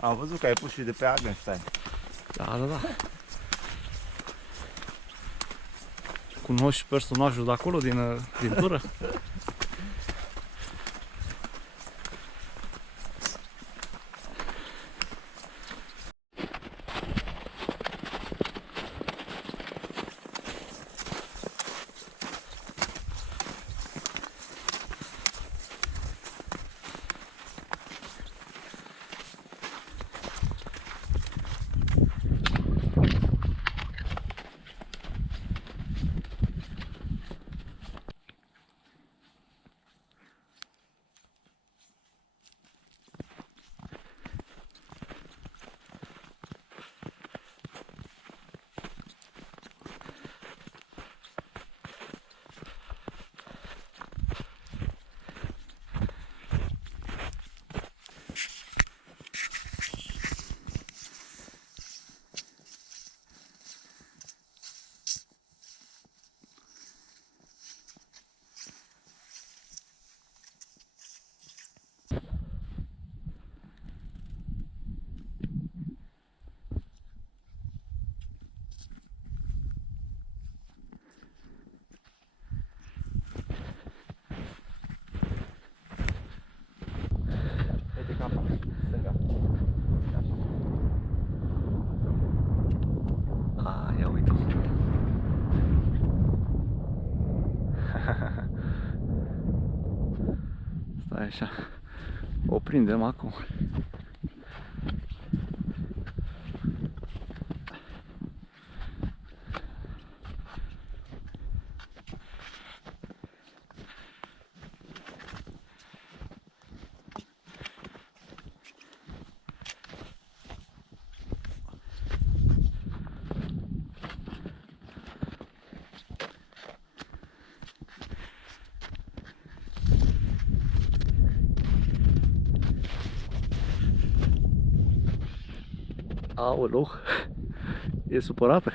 Am văzut că ai pus și de pe Agenstein. Da, da, da. Cunoști personajul de acolo, din tură? Uite capa, stânga. A, ia uite. Stai așa. O prindem acum. Aoleu, e supărată?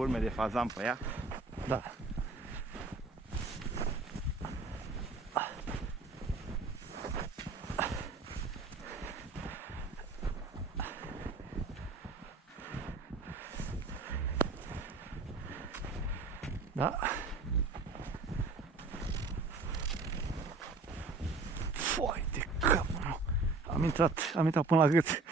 urme de fazan pe ea. Da. Da. Foai de cap, mă. Am intrat până la gât.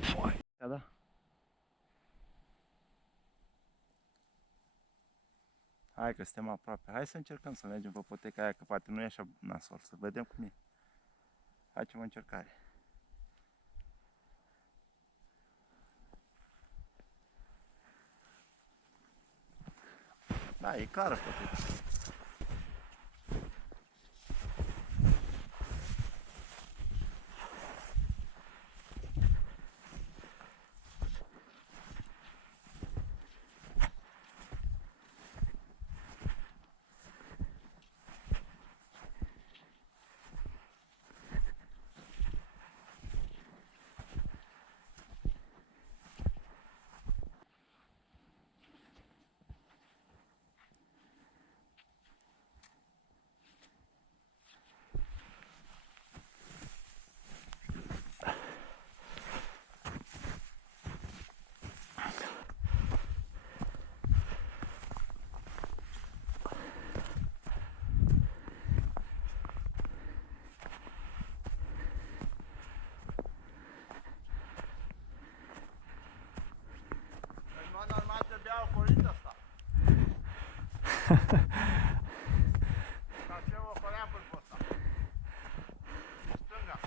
Foai. Da. Hai că suntem aproape. Hai să încercăm să mergem pe poteca aia, că poate nu e așa nasol. Să vedem cum e. Facem o încercare. Da, e clară poteca. Normal trebuia ocolit asta. Ca ce ocolea vârful ăsta. Stânga.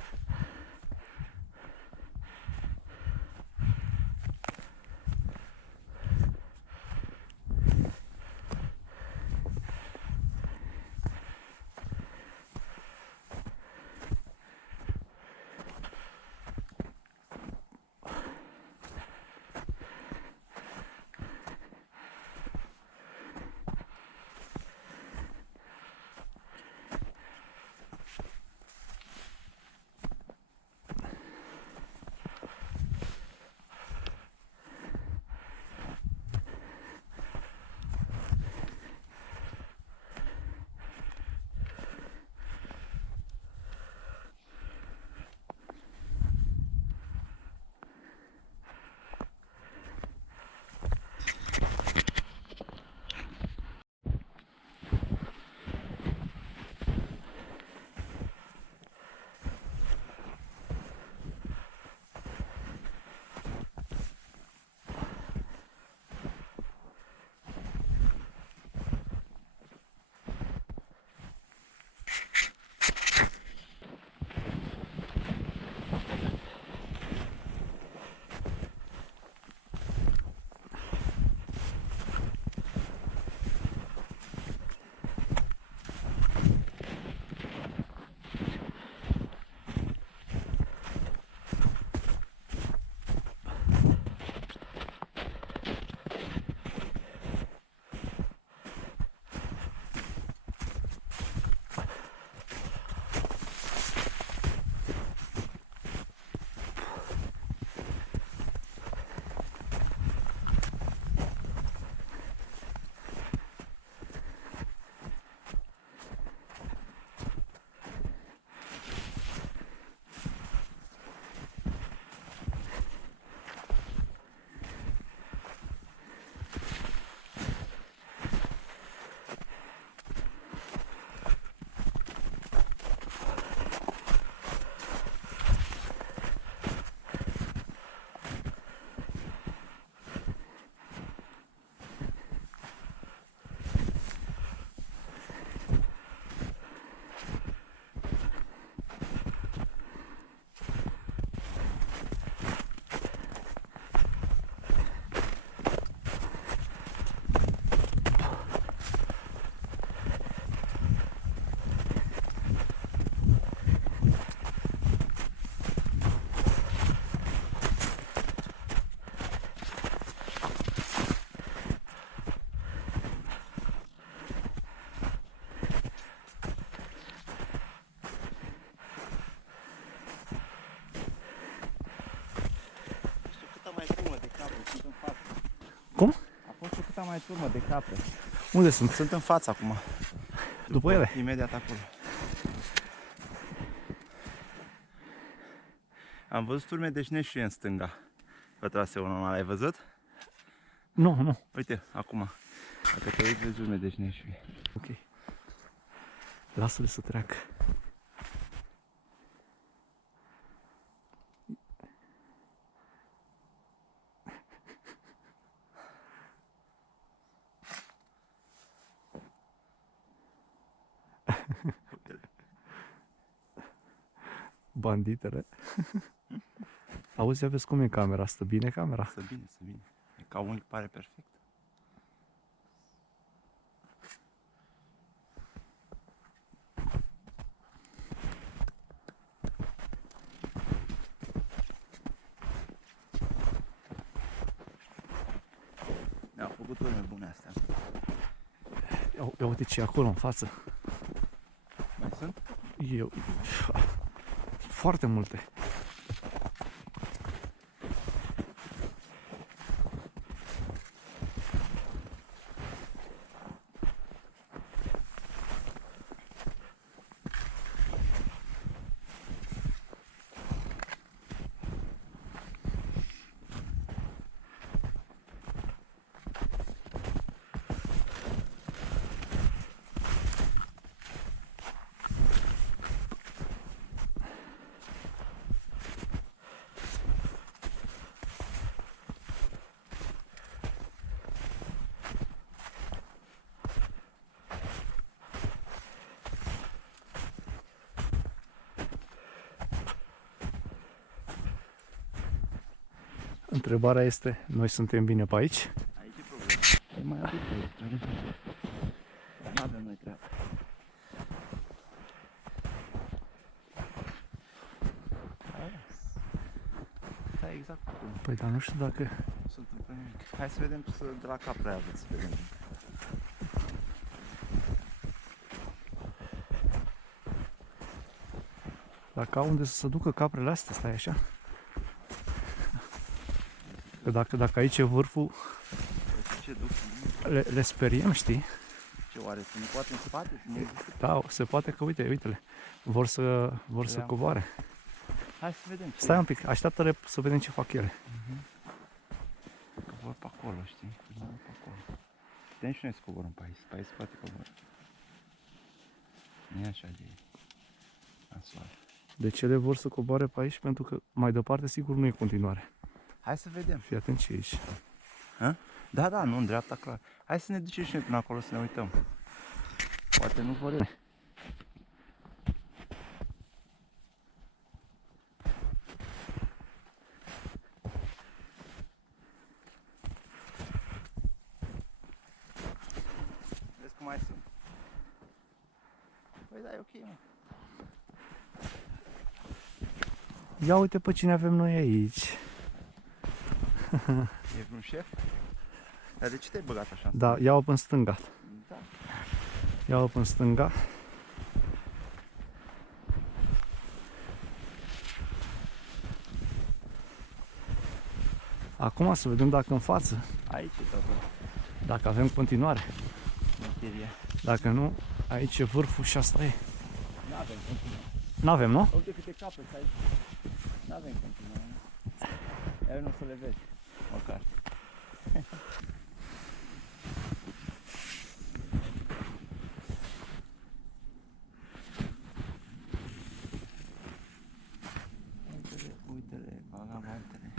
atâta mai turmă de capre. Unde sunt? Sunt în față acum. După ele? Imediat acolo. Am văzut urme de șneșuie în stânga. Pe traseul normal, ai văzut? Nu, nu. Uite, acum. Dacă te uiți, vezi urme de șneșuie. Ok. Lasă-le să treacă. Banditele. Auzi, vezi cum e camera? Stă bine camera? Să bine, să bine. E ca unghi, pare perfect. Ne-au făcut urme bune astea. Ia uite ce e acolo în față. Mai sunt? Eu... Foarte multe. Întrebarea este, noi suntem bine pe aici? Aici e problema. E mai adus aici. Nu avem noi treabă. Da, exact acum. Păi, dar nu știu dacă... Nu se întâmplă nimic. Hai să vedem de la capra aia, să vedem. Dacă au unde să se ducă caprele astea, stai așa. Că dacă aici e vârful, Ce duc? le speriem, știi? Ce oare? Să ne poate în spate? Să ne... Da, se poate că, uite-le, vor să coboare. Hai să vedem. Stai un pic, așteaptă-le să vedem ce fac ele. Că vor pe acolo, știi? Vor pe acolo. Putem și noi să coborăm pe aici. Pe aici se poate coboră. Nu e așa de nasoală. De ce le vor să coboare pe aici? Pentru că mai departe sigur nu e continuare. Hai să vedem. Fii atent ce e aici. Da, da, nu, în dreapta, clar. Hai să ne ducem și noi până acolo să ne uităm. Poate nu vor ele. Vezi cum mai sunt. Păi da, e ok, mă. Ia uite pe cine avem noi aici. E vreun șef? Dar de ce te-ai băgat așa? Da, ia-o în stânga. Da. Ia-o în stânga. Acum să vedem dacă în față, Aici e totul. dacă avem continuare. Materie. Dacă nu, aici e vârful și asta e. N-avem continuare. N-avem, nu? Uite câte capete aici. N-avem continuare. Eu nu o să le vezi. Măcar. Uite-le, uite-le, vagabondele.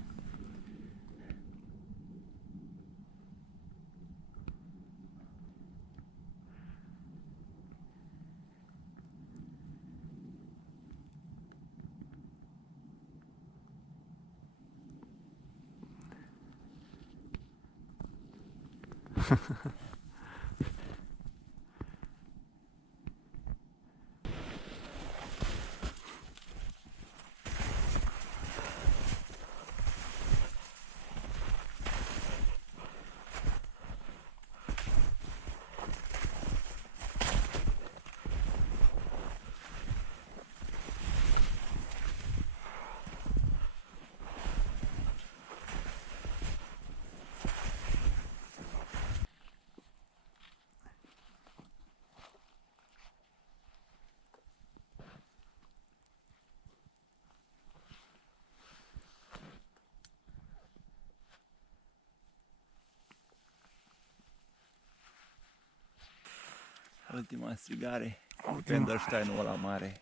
Ultima strigare. Ultima. Pendersteinul ăla mare.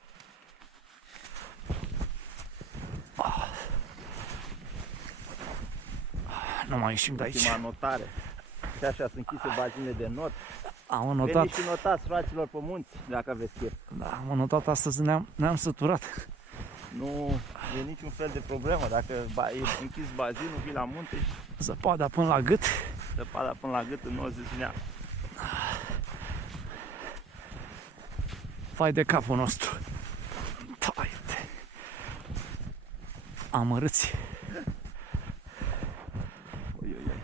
Nu mai ieșim de aici. Ultima notare. Și așa sunt închise bazinele de not. Am notat. Veniți și notați, fraților, pe munți, dacă aveți chef. Da, am notat astăzi, ne-am săturat. Nu e niciun fel de problemă. Dacă e închis bazinul, vii la munte și Zăpada până la gât. zăpada până la gât în 90 de Fai de capul nostru. Taite. Amărâți. Oi, oi, oi.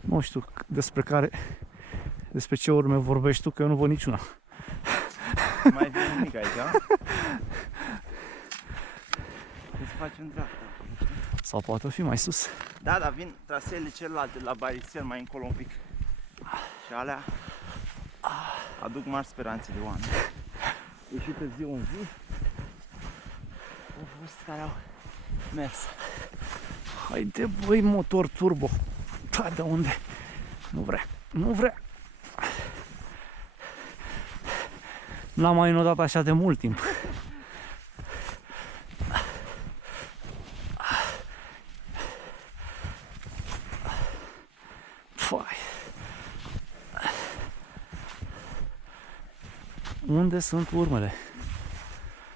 Nu știu despre ce urme vorbești tu, că eu nu văd niciuna. Nu mai vine nimic aici, a? Trebuie să facem dreapta acolo, știi? Sau poate fi mai sus. Da, dar vin traseele celelalte la Barisel mai încolo un pic. Și alea aduc mari speranțe de oameni. E și târziu în zi. Au fost care au mers. Haide băi, motor turbo. Da, de unde? Nu vrea. Nu vrea. N-am mai notat așa de mult timp. Fai. Unde sunt urmele?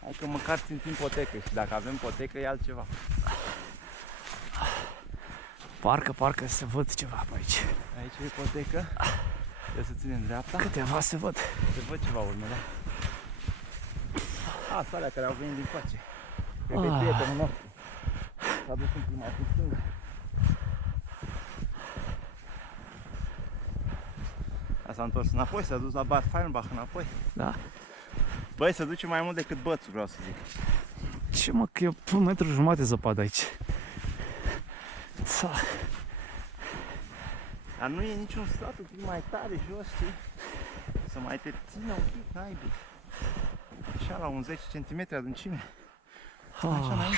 Hai că măcar țintim potecă și dacă avem potecă e altceva. Parcă se văd ceva pe aici. Aici e potecă. Trebuie să ținem dreapta. Câteva se văd. Se văd ceva urme, da? Asta alea care au venit din coace. Cred că e prietenul nostru. S-a dus în prima cu stânga. A s-a întors înapoi, s-a dus la Bad Feinbach înapoi. Da? Băi, se duce mai mult decât bățul, vreau să zic. Ce mă, că e 1,5 m zăpadă aici. Dar nu e niciun stat un pic mai tare jos, știi? Să mai te țină un pic, naibii. Așa, la un 10 cm adâncime. Așa înainte.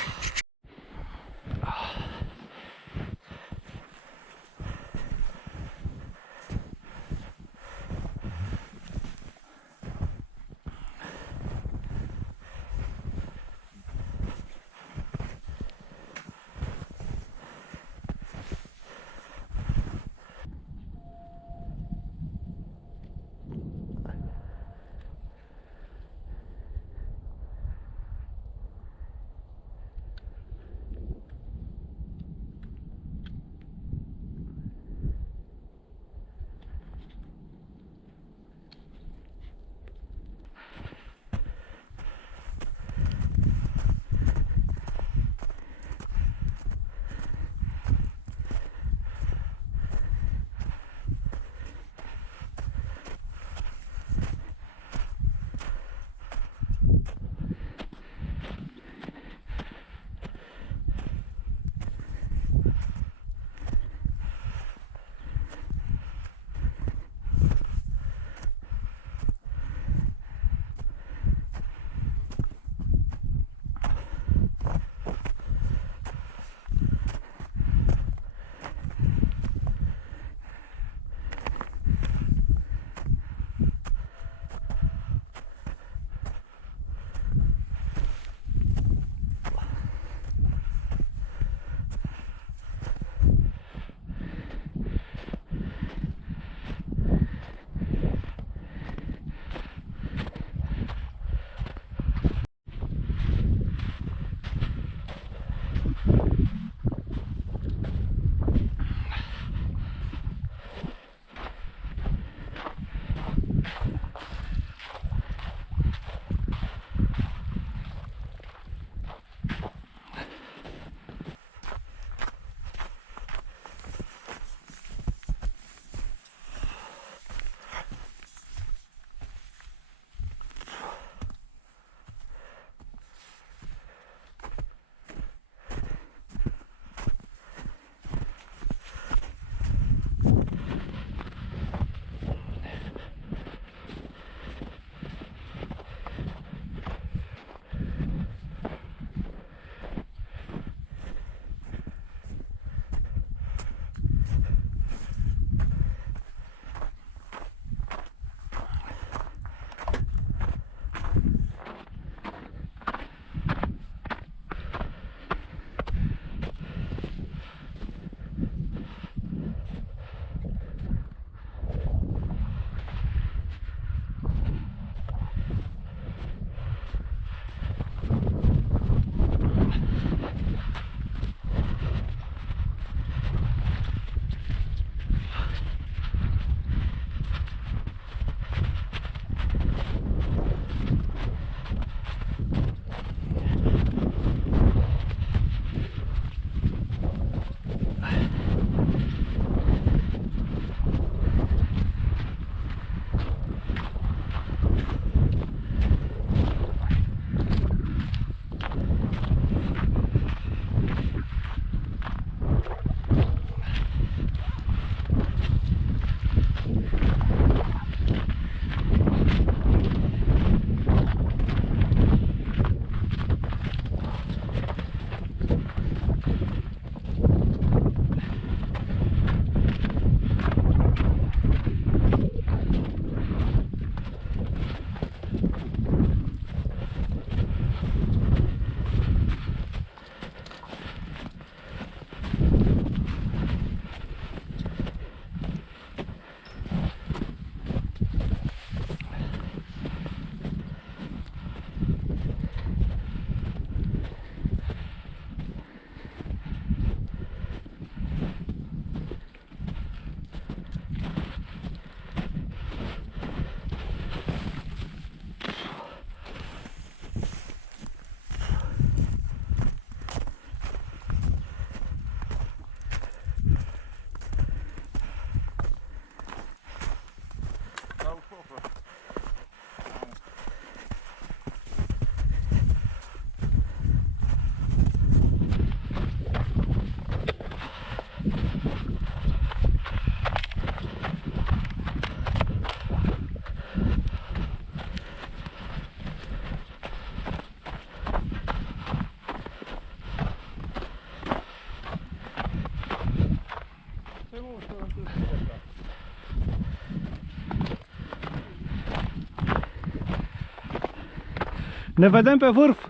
Ne vedem pe vârf.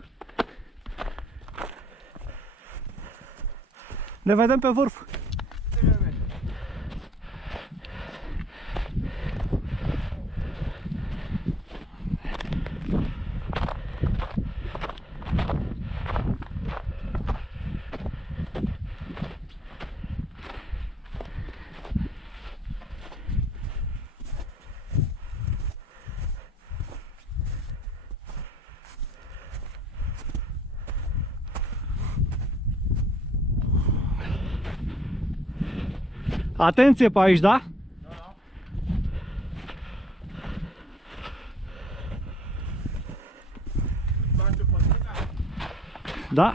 Ne vedem pe vârf. Atenție pe aici, da? Da.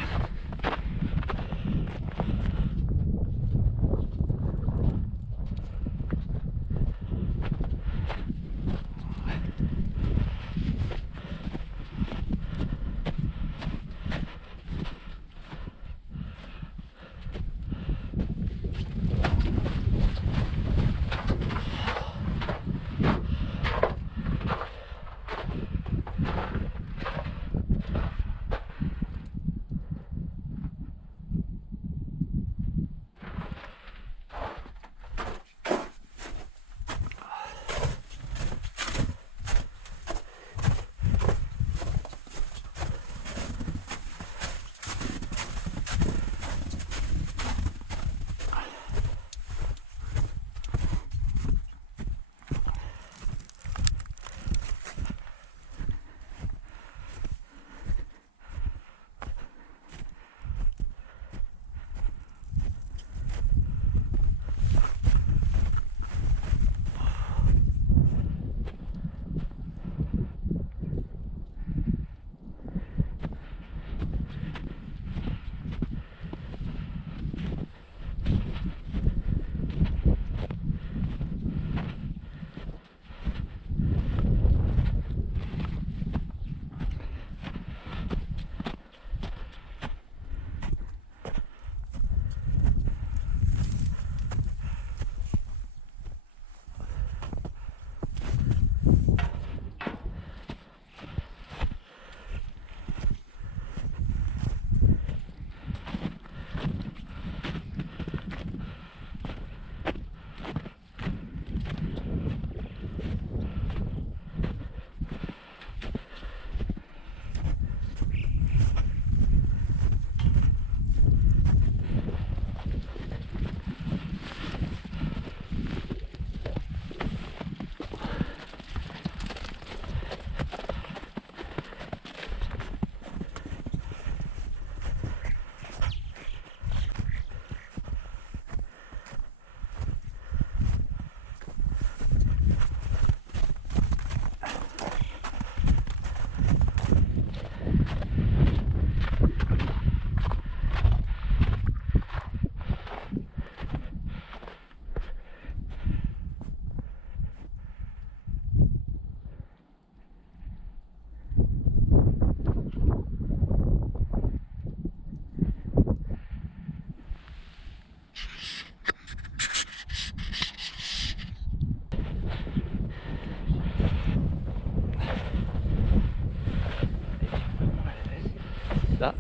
Da.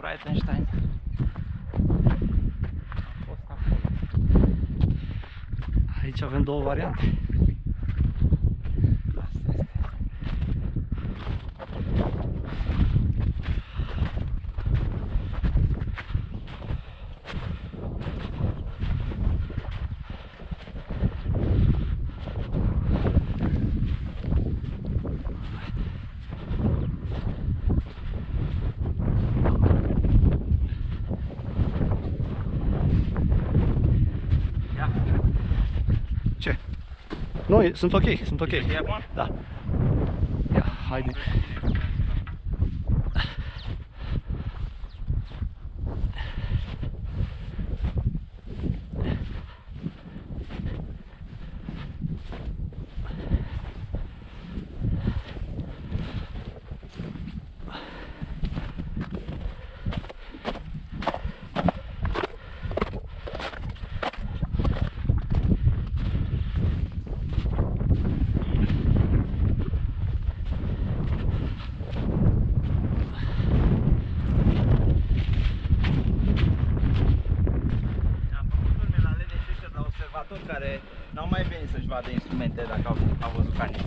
Breitenstein. Am fost acolo. Aici avem două variante. Asta este. Ce? Nu, sunt ok, sunt ok. E acum? Da. Ia, haide. N-au mai venit să-și vadă instrumente dacă au văzut canii.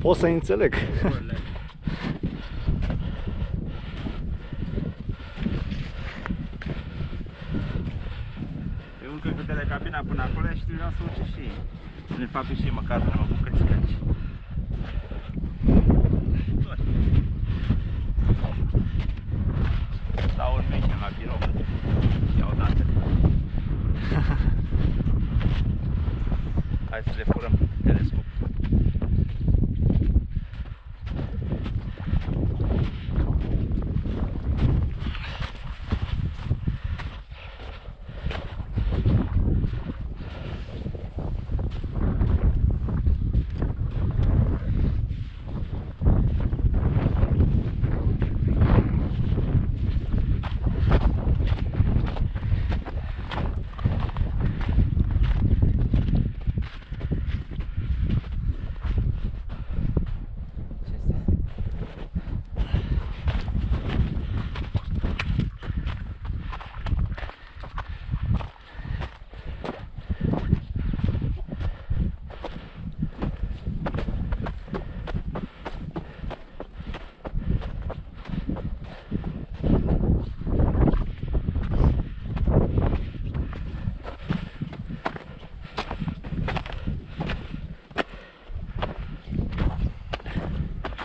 Pot să înțeleg. Pe urcă câte cabina până acolo și trebuia să urce și ei. Să ne facă și ei măcar până bucăți. Stau în meșe la birou. Iau datele. Hai să le furăm telescop.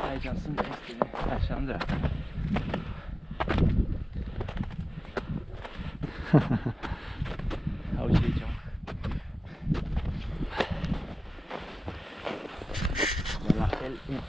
Aici sunt chestiile, așa în dreapta. Auzi aici, mă. De la fel e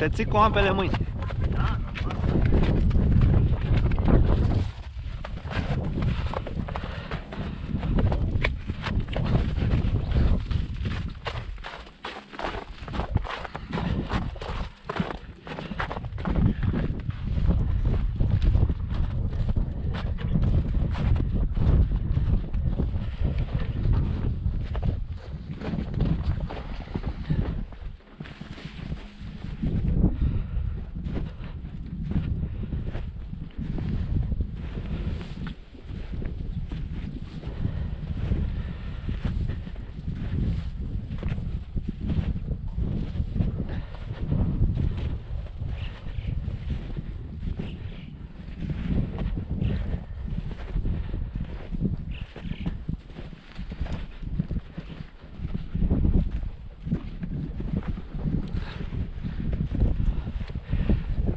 Te ții cu ambele mâini. Da, normal.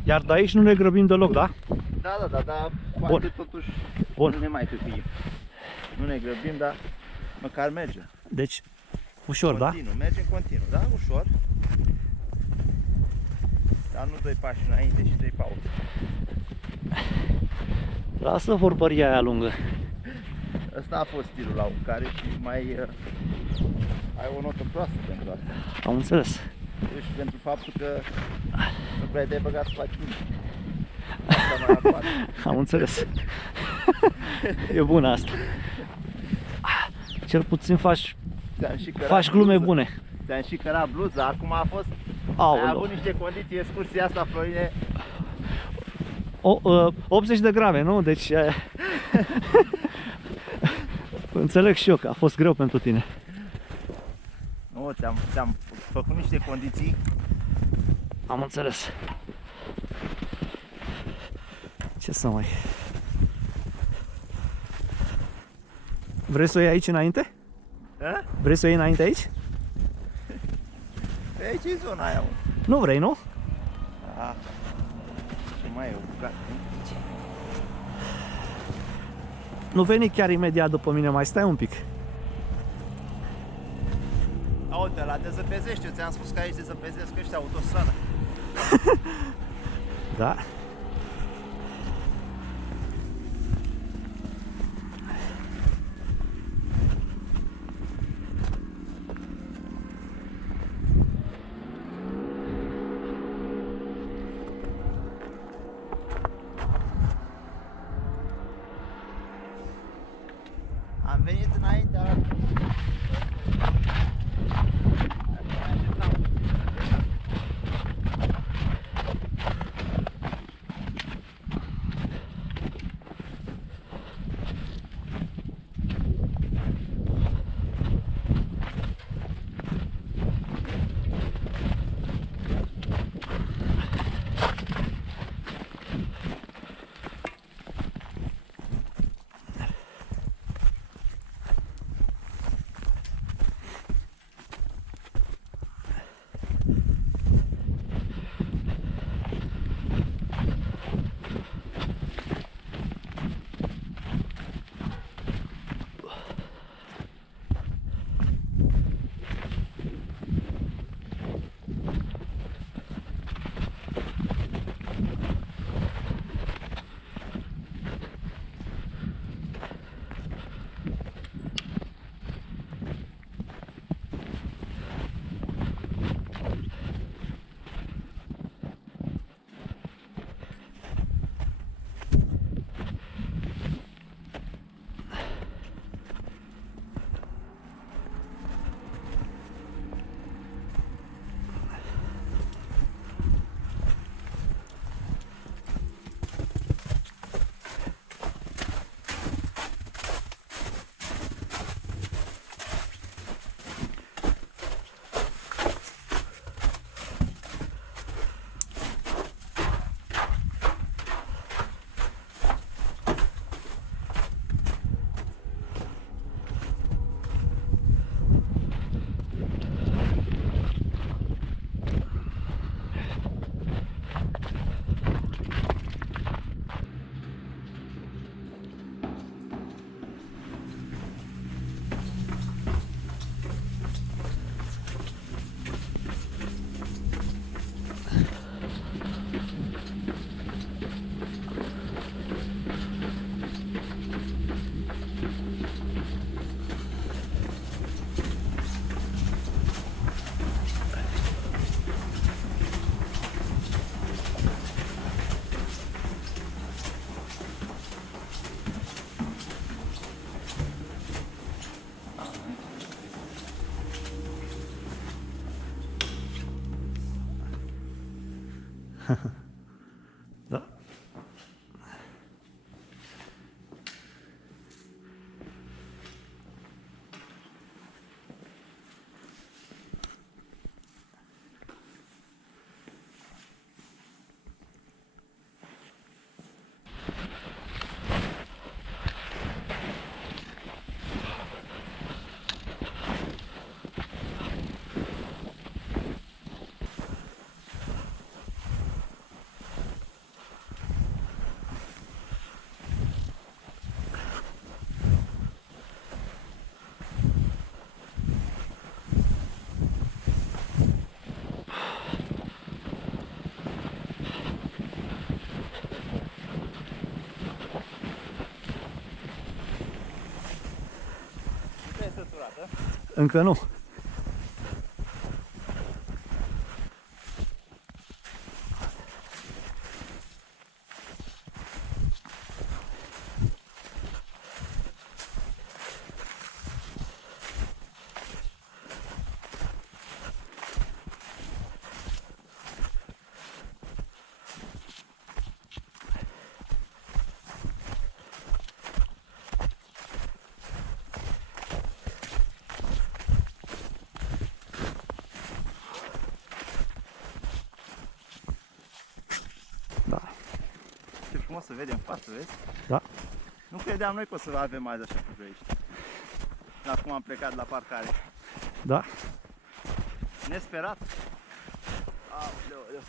Iar de aici nu ne grăbim deloc, da? Da, poate totuși Bun. nu ne mai tâpim. Nu ne grăbim, dar măcar merge. Deci, ușor, da? Continuu, merge în continuu, da? Ușor. Dar nu 2 pași înainte și 3 pauze. Lasă vorbăria aia lungă. Ăsta a fost stilul la un care și mai ai o notă proastă pentru asta. Am înțeles. Și pentru faptul că nu prea te-ai băgat să faci timp. Asta mai apare. Am înțeles. E bună asta. Cel puțin faci glume bune. Ți-am și cărat bluza, acum a fost... Aoleu. Ai avut niște condiții, excursia asta, Florine. 80 de grame, nu? Deci... Înțeleg și eu că a fost greu pentru tine. Nu, ți-am făcut niște condiții. Am înțeles. Ce să mai... Vrei să o iei aici înainte? A? Vrei să o iei înainte aici? Pe aici e zona aia. Nu vrei, nu? A, ce mai e o bucată? Nu veni chiar imediat după mine, mai stai un pic. Uite, ăla te zăpezește, ți-am spus că aici te zăpezesc ăștia autostrada. Da. Am venit înaintea. Da. Nu te-ai săturat, a? Încă nu. Da. Ce frumos să vedem față, vezi? Da. Nu credeam noi că o să avem azi așa ploiești. La cum am plecat la parcare. Da. Nesperat. Aoleu, aoleu.